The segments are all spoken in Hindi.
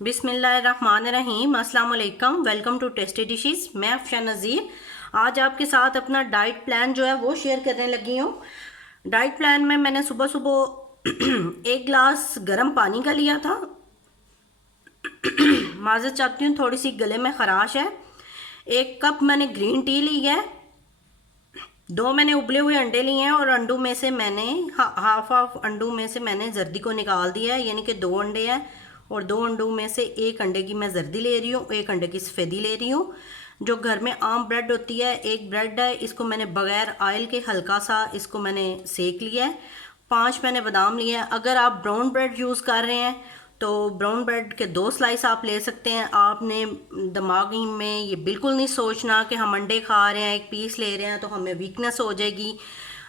बिस्मिल्लाहिर्रहमानिर्रहीम। अस्सलाम वालेकुम। Welcome to tasty dishes. मैं अफशान नज़ीर आज आपके साथ अपना डाइट प्लान जो है वो शेयर करने लगी हूँ। डाइट प्लान में मैंने सुबह सुबह एक गिलास गर्म पानी का लिया था। माज़रत चाहती हूँ, थोड़ी सी गले में ख़राश है। 1 कप मैंने ग्रीन टी ली है। 2 मैंने उबले हुए अंडे लिए हैं और अंडों में से मैंने हाफ अंडों में से मैंने जर्दी को निकाल दिया है, यानी कि 2 अंडे हैं और 2 अंडों में से 1 अंडे की मैं जर्दी ले रही हूँ, 1 अंडे की सफ़ेदी ले रही हूँ। जो घर में आम ब्रेड होती है, एक ब्रेड है, इसको मैंने बगैर ऑयल के हल्का सा इसको मैंने सेक लिया है। 5 मैंने बादाम लिए हैं। अगर आप ब्राउन ब्रेड यूज़ कर रहे हैं तो ब्राउन ब्रेड के 2 स्लाइस आप ले सकते हैं। आपने दिमाग में ये बिल्कुल नहीं सोचना कि हम अंडे खा रहे हैं, 1 पीस ले रहे हैं तो हमें वीकनेस हो जाएगी।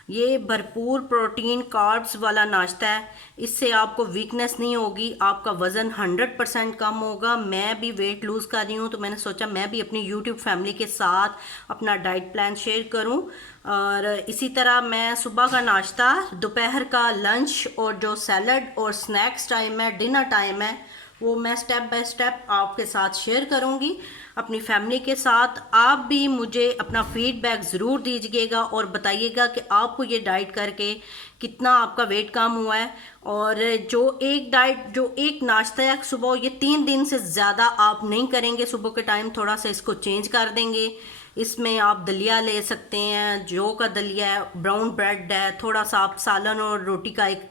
ये भरपूर प्रोटीन कार्ब्स वाला नाश्ता है, इससे आपको वीकनेस नहीं होगी, आपका वज़न 100% कम होगा। मैं भी वेट लूज़ कर रही हूँ तो मैंने सोचा मैं भी अपनी यूट्यूब फैमिली के साथ अपना डाइट प्लान शेयर करूँ। और इसी तरह मैं सुबह का नाश्ता, दोपहर का लंच और जो सैलड और स्नैक्स टाइम है, डिनर टाइम है, वो मैं स्टेप बाय स्टेप आपके साथ शेयर करूंगी अपनी फैमिली के साथ। आप भी मुझे अपना फीडबैक ज़रूर दीजिएगा और बताइएगा कि आपको ये डाइट करके कितना आपका वेट कम हुआ है। और जो एक नाश्ता है सुबह, ये 3 दिन से ज़्यादा आप नहीं करेंगे। सुबह के टाइम थोड़ा सा इसको चेंज कर देंगे। इसमें आप दलिया ले सकते हैं, जौ का दलिया है, ब्राउन ब्रेड है, थोड़ा सा आप सालन और रोटी का एक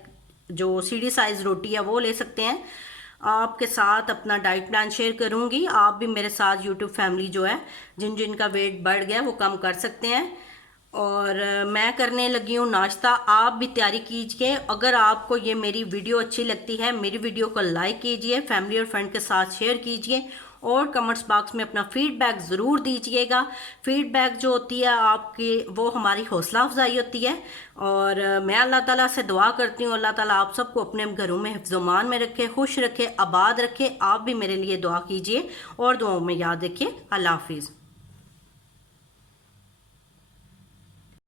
जो सीढ़ी साइज़ रोटी है वो ले सकते हैं। आपके साथ अपना डाइट प्लान शेयर करूंगी। आप भी मेरे साथ यूट्यूब फैमिली जो है, जिन जिन का वेट बढ़ गया वो कम कर सकते हैं। और मैं करने लगी हूँ नाश्ता, आप भी तैयारी कीजिए। अगर आपको ये मेरी वीडियो अच्छी लगती है, मेरी वीडियो को लाइक कीजिए, फैमिली और फ्रेंड के साथ शेयर कीजिए और कमेंट्स बॉक्स में अपना फीडबैक ज़रूर दीजिएगा। फीडबैक जो होती है आपकी, वो हमारी हौसला अफजाई होती है। और मैं अल्लाह ताला से दुआ करती हूँ, अल्लाह ताला आप सबको अपने घरों में हिफ्ज़-ओ-मान में रखे, खुश रखे, आबाद रखे। आप भी मेरे लिए दुआ कीजिए और दुआओं में याद रखिए। अल्लाह हाफिज़।